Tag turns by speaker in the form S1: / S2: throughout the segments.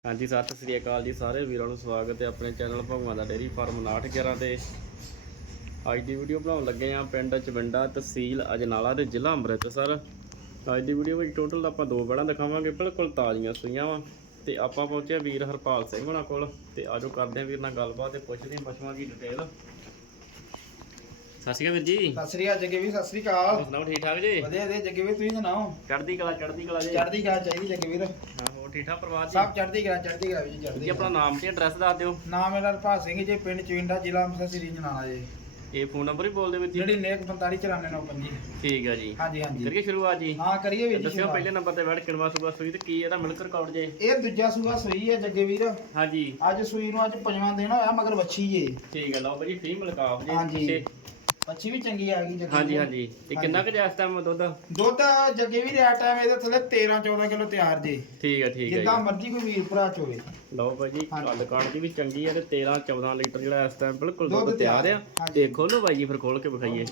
S1: हाँ जी सत श्री अकाल जी सारे वीरों को स्वागत है अपने चैनल भगवान का डेयरी फार्म 5911 ते अज की वीडियो बनाने लगे हैं पिंड चविंडा तहसील अजनाला ते जिला अमृतसर। अज की वीडियो में टोटल आप दो बड़ा दिखावे बिल्कुल ताज़ियां सूइयां वा ते आपां पहुंचे वीर हरपाल सिंह होना कोल ते आजो करते हैं वीर नाल गलबात ते पुछदे हैं पशुआं की डिटेल। सत श्री अकाल वीर जी।
S2: सत श्री अकाल जगे भी सत श्री अकाल।
S1: सुनाओ ठीक ठाक जी?
S2: वधिया वधिया जगे भी, तुसीं सुनाओ?
S1: चढ़दी कला जी।
S2: चढ़दी कला चाहिदी जगे वीर।
S1: हाँ होर ठीक ठाक परिवार जी?
S2: सब चढ़दी कला भी जी।
S1: जी अपना नाम ते एड्रैस दस दिओ।
S2: नाम मेरा हरपाल सिंह जी, पिंड चविंडा जिला अंमृतसर श्री जनाला जी।
S1: ये फोन नंबर ही बोल दे वीर जी।
S2: 9945949995।
S1: ठीक है जी।
S2: हाँ जी हाँ जी
S1: करिए शुरुआत जी।
S2: हाँ करिए वीर जी।
S1: दस्सिओ पहले नंबर ते बैठ किनवा सूबा सूई ते की एदा मिल्क रिकॉर्ड जे?
S2: ਇਹ ਦੂਜਾ ਸੂਆ ਸੂਈ ਹੈ ਜੱਗੇ ਵੀਰ।
S1: हाँ जी
S2: ਅੱਜ ਸੂਈ ਨੂੰ ਅੱਜ ਪੰਜਵਾਂ ਦਿਨ ਹੋਇਆ ਮਗਰ ਵੱਛੀ ਏ।
S1: ठीक है लो भाई फ्री मिलकाफ जे।
S2: हाँ जी।
S1: पिछे-
S2: ਵੱਛੀ ਵੀ ਚੰਗੀ ਆ ਗਈ ਜੱਗੇ
S1: हाँ जी
S2: ਵੀਰ।
S1: हाँ जी ये कितना क जास टाइम दुध?
S2: ਦੁੱਧ ਜੱਗੇ ਵੀਰ ਆ ਟਾਈਮ ਇਹਦੇ ਥੱਲੇ 13-14 ਕਿਲੋ ਤਿਆਰ ਜੇ।
S1: ठीक है
S2: ਜਿੱਦਾਂ
S1: जी।
S2: ਮਰਜ਼ੀ ਕੋਈ ਵੀਰ ਭਰਾ ਚੋਵੇ।
S1: लो भाई जी
S2: हाँ जी।
S1: कद काट दी भी चंगी है ते 13-14 लीटर ਜਿਹੜਾ ਇਸ ਟਾਈਮ ਬਿਲਕੁਲ ਦੁੱਧ
S2: ਦੁੱਧ
S1: ਤਿਆਰ
S2: ਤਿਆਰ
S1: ਆ।
S2: हाँ जी।
S1: ਤੇ ਖੋਲੋ ਬਾਈ ਜੀ ਫਿਰ ਖੋਲ ਕੇ ਵਿਖਾਈਏ।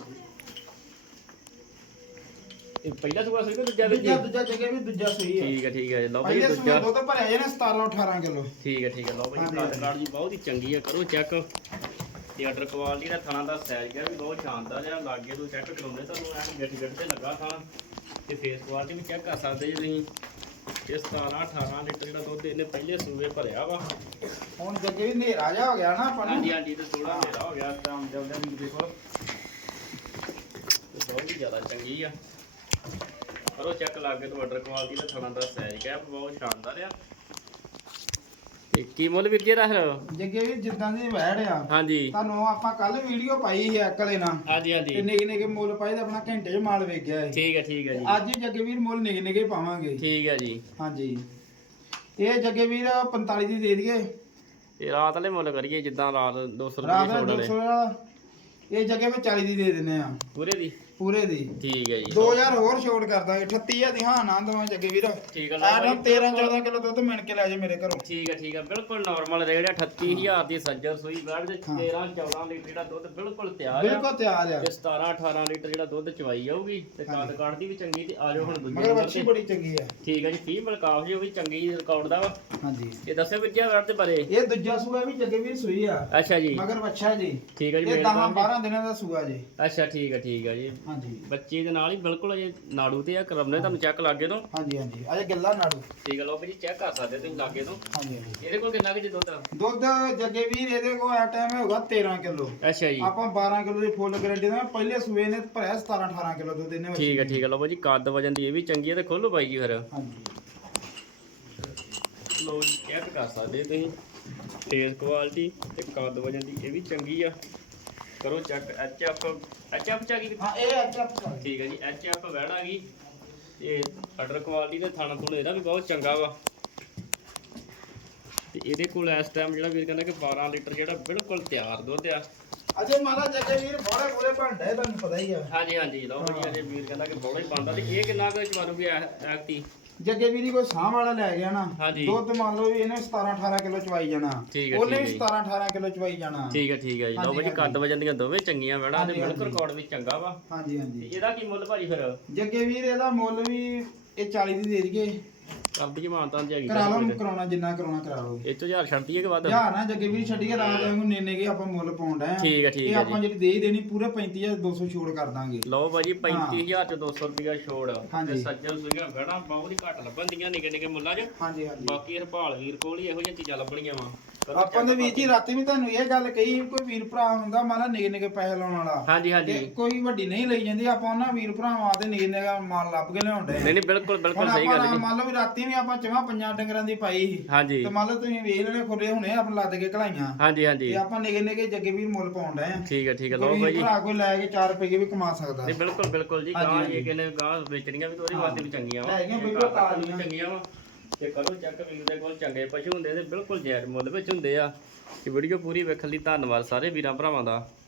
S1: ਇਹ ਪਹਿਲਾ ਸੂਆ ਸੀ ਕਿ ਦੂਜਾ ਵੀ ਜੀ?
S2: ਦੂਜਾ ਜੱਗੇ ਵੀਰ ਦੂਜਾ ਸੂਈ ਹੈ।
S1: ठीक है लो भाई
S2: ਪਹਿਲੇ ਸੂਏ
S1: ਦੂਜਾ।
S2: ਦੁੱਧ ਭਰਿਆ ਜੇ ਨਾ 17-18 ਕਿਲੋ।
S1: ठीक है लो भाई
S2: हाँ जी,
S1: कद
S2: हाँ जी।
S1: काट जी बहुत ही चंगी है करो चेक। ਤੇ ਆਰਡਰ ਕੁਆਲਿਟੀ ਦਾ ਥਣਾ ਦਾ ਸਾਈਜ਼ ਹੈ ਵੀ ਬਹੁਤ ਸ਼ਾਨਦਾਰ ਹੈ। ਲਾਗੇ ਤੋਂ ਚੈੱਕ ਕਰਾਉਂਦੇ ਤੁਹਾਨੂੰ ਐਨ ਗੱਡ ਗੱਡ ਤੇ ਲੱਗਾ ਥਾਂ ਤੇ ਫੇਸ ਕੁਆਲਿਟੀ ਵੀ ਚੈੱਕ ਕਰ ਸਕਦੇ ਜੀ ਤੁਸੀਂ। ਇਹ 17-18 ਲੀਟਰ ਜਿਹੜਾ ਦੁੱਧ ਇਹਨੇ ਪਹਿਲੇ ਸੂਏ ਭਰਿਆ ਵਾ।
S2: ਹੁਣ ਜੱਗੇ ਵੀ ਹਨੇਰਾ ਜਾ ਹੋ ਗਿਆ ਨਾ ਆਪਾਂ ਨੂੰ।
S1: ਹਾਂਜੀ ਹਾਂਜੀ ਤੇ ਥੋੜਾ ਹਨੇਰਾ ਹੋ ਗਿਆ ਤਾਂ ਜਲਦੀ ਵੀ ਦੇਖੋ ਤੇ ਬਹੁਤ ਹੀ ਜ਼ਿਆਦਾ ਚੰਗੀ ਆ। ਕਰੋ ਚੈੱਕ ਲਾਗੇ ਤੋਂ ਆਰਡਰ ਕੁਆਲਿਟੀ ਦਾ ਥਣਾ ਦਾ ਸਾਈਜ਼ ਹੈ ਬਹੁਤ ਸ਼ਾਨਦਾਰ ਆ। ਤੇ ਕੀ ਮੁੱਲ ਵੀਰ ਜੀ ਦਾ ਫਿਰ?
S2: ਜੱਗੇ ਵੀ ਜਿੱਦਾਂ ਦੀ ਵੈੜ ਆ
S1: ਹਾਂਜੀ
S2: ਤੁਹਾਨੂੰ ਆਪਾਂ ਕੱਲ ਵੀਡੀਓ ਪਾਈ ਸੀ ਅਕਲੇ ਨਾਲ।
S1: ਹਾਂਜੀ
S2: ਤੇ
S1: ਹਾਂਜੀ
S2: ਨਿੱਕੇ ਨਿੱਕੇ ਮੁੱਲ ਪਾਏ ਤਾਂ ਆਪਣਾ ਘੰਟੇ 'ਚ ਮਾਲ ਵੇਚ ਗਿਆ ਸੀ।
S1: ਠੀਕ ਹੈ ਜੀ।
S2: ਅੱਜ ਜੱਗੇ ਵੀਰ ਮੁੱਲ ਨਿੱਕੇ ਨਿੱਕੇ ਪਾਵਾਂਗੇ।
S1: ਠੀਕ ਹੈ ਜੀ।
S2: ਹਾਂਜੀ ਇਹ ਜੱਗੇ ਵੀਰ 45 ਦੀ ਦੇ ਦਈਏ।
S1: ਤੇ ਰਾਤ ਵਾਲੇ ਮੁੱਲ ਕਰੀਏ ਜਿੱਦਾਂ ਰਾਤ 200
S2: ਰਾਤ
S1: ਰੁਪਏ
S2: ਦਾ
S1: ਛੋੜ
S2: 200 ਵਾਲਾ ਇਹ ਜੱਗੇ ਵੀ 40 ਦੀ ਦੇ ਦਿੰਨੇ ਆ
S1: ਪੂਰੇ ਦੀ।
S2: ਪੂਰੇ ਦੀ।
S1: ਠੀਕ ਹੈ ਜੀ
S2: 2000 ਹੋਰ ਛੋਟ ਕਰ ਦਾਂਗੇ। 38000 ਦੀ ਹਾਂ ਨਾ ਦਵਾਂ ਜੱਗੇ ਵੀਰ।
S1: ਠੀਕ ਹੈ
S2: ਆ 13-14 ਕਿਲੋ ਦੁੱਧ ਮਿਣ ਕੇ ਲੈ ਜਾ ਮੇਰੇ ਘਰੋਂ।
S1: ਠੀਕ ਹੈ ਬਿਲਕੁਲ ਨਾਰਮਲ ਰੇਟ ਹੈ। 38000 ਦੀ ਸੱਜਰ ਸੂਈ ਬੈਠ ਤੇ
S2: ਹਾਂ।
S1: 13-14 ਲੀਟਰ ਜਿਹੜਾ ਦੁੱਧ ਬਿਲਕੁਲ ਤਿਆਰ ਆ।
S2: ਬਿਲਕੁਲ ਤਿਆਰ ਆ।
S1: ਤੇ 17-18 ਲੀਟਰ ਜਿਹੜਾ ਦੁੱਧ ਚਵਾਈ ਜਾਊਗੀ ਤੇ
S2: ਹਾਂਜੀ।
S1: ਕੱਦ ਕੱਢਦੀ ਵੀ ਚੰਗੀ ਤੇ ਆਜੋ ਹੁਣ ਦੂਜੇ
S2: ਮਗਰ
S1: ਨੰਬਰ
S2: ਵੱਛੀ
S1: ਤੇ।
S2: ਬੜੀ ਚੰਗੀ ਆ।
S1: ਠੀਕ ਹੈ ਜੀ 30 ਮਲਕਾਫ ਜੀ ਉਹ ਵੀ ਚੰਗੀ ਰਿਕਾਰਡ ਦਾ ਵਾ।
S2: ਹਾਂਜੀ
S1: ਇਹ ਦੱਸਿਓ ਵਿੱਚਿਆ ਵੜ ਤੇ ਬਾਰੇ।
S2: ਇਹ ਦੂਜਾ ਸੂਆ ਵੀ ਜੱਗੇ ਵੀਰ ਸੂਈ ਆ
S1: ਅੱਛਾ ਜੀ
S2: ਮਗਰ ਵੱਛਾ ਜੀ।
S1: ਠੀਕ ਹੈ ਜੀ
S2: ਇਹ 10-12 ਦਿਨਾਂ ਦਾ ਸੂਆ ਜੀ।
S1: ਅੱਛਾ ਠੀਕ ਹੈ ਜੀ
S2: ਹਾਂਜੀ
S1: ਬੱਚੇ ਦੇ ਨਾਲ ਹੀ ਬਿਲਕੁਲ ਅਜੇ ਨਾੜੂ ਤੇ ਆ ਕਰਮਨੇ ਤੁਹਾਨੂੰ ਚੈੱਕ ਲਾਗੇ ਤੋਂ।
S2: ਹਾਂਜੀ ਅਜੇ ਗੱਲਾਂ ਨਾੜੂ।
S1: ਠੀਕ ਹੈ ਲਓ ਵੀ ਚੈੱਕ ਕਰ ਸਕਦੇ ਤੁਸੀਂ ਲਾਗੇ ਤੋਂ।
S2: ਹਾਂਜੀ ਹਾਂਜੀ
S1: ਇਹਦੇ ਕੋਲ ਕਿੰਨਾ ਕੁ ਜੀ ਦੁੱਧ?
S2: ਦੁੱਧ ਜੱਗੇ ਵੀਰ ਇਹਦੇ ਕੋਲ ਆ ਟਾਈਮ ਹੋਗਾ 13 ਕਿਲੋ।
S1: ਅੱਛਾ ਜੀ
S2: ਆਪਾਂ 12 ਕਿਲੋ ਦੀ ਫੁੱਲ ਗਰੰਟੀ ਦਾ ਪਹਿਲੇ ਸੂਏ ਨੇ ਭਰਿਆ 17-18 ਕਿਲੋ ਦੁੱਧ ਇਹਨੇ।
S1: ਠੀਕ ਹੈ ਲਓ ਜੀ ਕੱਦ ਵਜਨ ਦੀ ਇਹ ਵੀ ਚੰਗੀ ਹੈ ਤੇ ਖੋਲੋ ਬਾਈ ਜੀ ਫਿਰ।
S2: ਹਾਂਜੀ
S1: ਲਓ ਜੀ ਚੈੱਕ ਕਰ ਸਕਦੇ ਤੁਸੀਂ ਫੇਸ ਕੁਆਲਿਟੀ ਤੇ ਕੱਦ ਵਜਨ ਦੀ ਇਹ ਵੀ ਚੰਗੀ ਆ। ਕਰੋ ਚੈੱਕ ਐਚ ਐਫ ਚ ਆ ਗਈ।
S2: ਹਾਂ ਇਹ ਅੱਛਾ
S1: ਠੀਕ ਹੈ ਜੀ ਐਚ ਐਫ ਵੈੜ ਆ ਗਈ ਤੇ ਆਰਡਰ ਕੁਆਲਿਟੀ ਤੇ ਥਾਣਾ ਥੁਣਾ ਇਹਦਾ ਵੀ ਬਹੁਤ ਚੰਗਾ ਵਾ। ਤੇ ਇਹਦੇ ਕੋਲ ਇਸ ਟਾਈਮ ਜਿਹੜਾ ਵੀਰ ਕਹਿੰਦਾ ਕਿ 12 ਲੀਟਰ ਜਿਹੜਾ ਬਿਲਕੁਲ ਤਿਆਰ ਦੁੱਧ ਆ।
S2: ਅਜੇ ਮਾਲਾ ਜੱਗੇ ਵੀਰ ਬੋਲੇ ਬੋਲੇ ਭਾਂਡਾ ਤੁਹਾਨੂੰ ਪਤਾ ਹੀ ਆ।
S1: ਹਾਂਜੀ ਲਓ ਜੀ ਅਜੇ ਵੀਰ ਕਹਿੰਦਾ ਕਿ ਬੋਲਾ ਹੀ ਬਣਦਾ ਤੇ ਇਹ ਕਿੰਨਾ ਕੁ ਚਵਾਰੂ ਵੀ ਐਕਟੀ?
S2: ਜੱਗੇ ਵੀਰੀ ਕੋਈ ਸਾਹ ਵਾਲਾ ਲੈ ਗਿਆ ਨਾ
S1: ਹਾਂਜੀ।
S2: ਦੁੱਧ ਮੰਨ ਲਓ ਵੀ ਇਹਨੇ 17-18 ਕਿਲੋ ਚਵਾਈ ਜਾਣਾ।
S1: ਠੀਕ ਹੈ,
S2: ਉਹਨੇ
S1: ਠੀਕ
S2: ਵੀ
S1: ਹੈ।
S2: 17-18 ਕਿਲੋ ਚਵਾਈ ਜਾਣਾ।
S1: ਠੀਕ ਹੈ ਜੀ ਲਓ
S2: ਹਾਂਜੀ,
S1: ਜੀ ਕੱਦ ਵਜਨ ਦੀਆਂ ਦੋਵੇਂ ਚੰਗੀਆਂ ਵੈੜਾਂ ਤੇ
S2: ਹਾਂਜੀ,
S1: ਬਿਲਕੁਲ
S2: ਹਾਂਜੀ।
S1: ਰਿਕਾਰਡ ਵੀ ਚੰਗਾ ਵਾ।
S2: ਹਾਂਜੀ
S1: ਤੇ
S2: ਹਾਂਜੀ
S1: ਇਹਦਾ ਕੀ ਮੁੱਲ ਭਾਜੀ ਫਿਰ?
S2: ਜੱਗੇ ਵੀਰ ਇਹਦਾ ਮੁੱਲ ਵੀ ਇਹ 40 ਦੀ ਦੇ ਦਈਏ।
S1: ਕਰਦੀ ਮਾਨਤਾਂ ਦੀ ਹੈਗੀ
S2: ਕਰਾ ਲਓ ਕਰਾਉਣਾ ਜਿੰਨਾ ਕਰਾਉਣਾ ਕਰਾ ਲਓ।
S1: ਇਹ ਤੋਂ 1000 ਛੱਡ ਦਈਏ ਕਿ ਵੱਧ?
S2: ਯਾਰ ਨਾ ਜੱਗੇ ਵੀਰ ਛੱਡੀਏ ਰਾਤ ਨੂੰ ਨੇਨੇ ਕੇ ਆਪਾਂ ਮੁੱਲ ਪਾਉਂਦਾ ਆ।
S1: ਠੀਕ ਹੈ
S2: ਇਹ ਆਪਾਂ
S1: ਜੀ
S2: ਜਿਹੜੀ ਦੇ ਹੀ ਦੇਣੀ ਪੂਰੇ 35200 ਛੋੜ ਕਰ ਦਾਂਗੇ।
S1: ਲਓ ਭਾਜੀ 35000 ਚ 200 ਰੁਪਿਆ ਛੋੜ।
S2: ਹਾਂਜੀ।
S1: ਤੇ ਸੱਜਣ ਸੁਈਆਂ ਵੈੜਾਂ ਬਹੁਤ ਹੀ ਘੱਟ ਲੱਭਣਦੀਆਂ ਨਿੱਕੇ ਨਿੱਕੇ ਮੁੱਲਾਂ 'ਚ।
S2: ਹਾਂਜੀ ਹਾਂਜੀ
S1: ਬਾਕੀ ਹਰਪਾਲ ਵੀਰ ਕੋਲ ਹੀ ਇਹੋ ਜਿਹੀਆਂ ਚੀਜ਼ਾਂ ਲੱਭਣੀਆਂ ਵਾ।
S2: ਆਪਾਂ ਦੇ ਵੀਰ ਜੀ ਰਾਤੀ ਵੀ ਤੁਹਾਨੂੰ ਇਹ ਗੱਲ ਕਹੀ ਕੋਈ ਵੀਰ ਭਰਾ ਹੁੰਦਾ ਮਾਲਾ ਨਿੱਕੇ ਨਿੱਕੇ ਪੈਸੇ ਲਾਉਣ ਵਾਲਾ।
S1: ਹਾਂਜੀ
S2: ਤੇ ਕੋਈ ਵੱਡੀ ਨਹੀਂ ਲਈ ਜਾਂਦੀ ਆਪਾਂ ਉਹਨਾਂ ਵੀਰ ਭਰਾਵਾਂ ਤੇ ਨਿੱਕੇ ਨਿੱਕਾ ਮਾਲ ਲੱਭ ਕੇ ਲਿਆਉਂਦੇ ਆ।
S1: ਨਹੀਂ ਬਿਲਕੁਲ
S2: ਹੁਣ
S1: ਸਹੀ ਗੱਲ
S2: ਆਪਾਂ
S1: ਜੀ।
S2: ਮੰਨ ਲਓ ਵੀ ਰਾਤੀ ਵੀ ਆਪਾਂ ਚਵਾਂ 5 ਡੰਗਰਾਂ ਦੀ ਪਾਈ ਸੀ।
S1: ਹਾਂਜੀ
S2: ਤੇ ਮੰਨ ਲਓ ਤੁਸੀਂ ਵੇਖ ਲੈਣੇ ਖੁੱਲੇ ਹੁਣੇ ਆਪਾਂ ਲੱਦ ਕੇ ਘਲਾਈਆਂ।
S1: ਹਾਂਜੀ
S2: ਤੇ ਆਪਾਂ ਨਿੱਕੇ ਨਿੱਕੇ ਜੱਗੇ ਵੀਰ ਮੁੱਲ ਪਾਉਣ ਡਏ ਆ।
S1: ਠੀਕ ਹੈ ਲਓ
S2: ਕੋਈ
S1: ਭਾਜੀ।
S2: ਭਰਾ ਕੋਈ ਲੈ ਕੇ 4 ਰੁਪਏ ਵੀ ਕਮਾ ਸਕਦਾ।
S1: ਨਹੀਂ ਬਿਲਕੁਲ ਜੀ
S2: ਹਾਂਜੀ,
S1: ਗਾਂ
S2: ਹਾਂਜੀ।
S1: ਇਹ ਕਿਨੇ ਗਾਂ ਵੇਚਣੀਆਂ ਵੀ ਤੇ ਉਹਦੇ ਵਾਸਤੇ ਵੀ ਚੰਗੀਆਂ ਵਾ।
S2: ਹੈਗੀਆਂ ਬਿਲਕੁਲ
S1: ਤਾਜ਼ੀਆਂ ਚੰਗੀਆਂ ਵਾ। ਤੇ ਕਰੋ ਚੈੱਕ ਵੀਰ ਦੇ ਕੋਲ ਚੰਗੇ ਪਸ਼ੂ ਹੁੰਦੇ ਤੇ ਬਿਲਕੁਲ ਜਾਇਜ਼ ਮੁੱਲ ਵਿੱਚ ਹੁੰਦੇ ਆ। ਇਹ ਵੀਡੀਓ ਪੂਰੀ ਵੇਖਣ ਲਈ ਧੰਨਵਾਦ ਸਾਰੇ ਵੀਰਾਂ ਭਰਾਵਾਂ ਦਾ।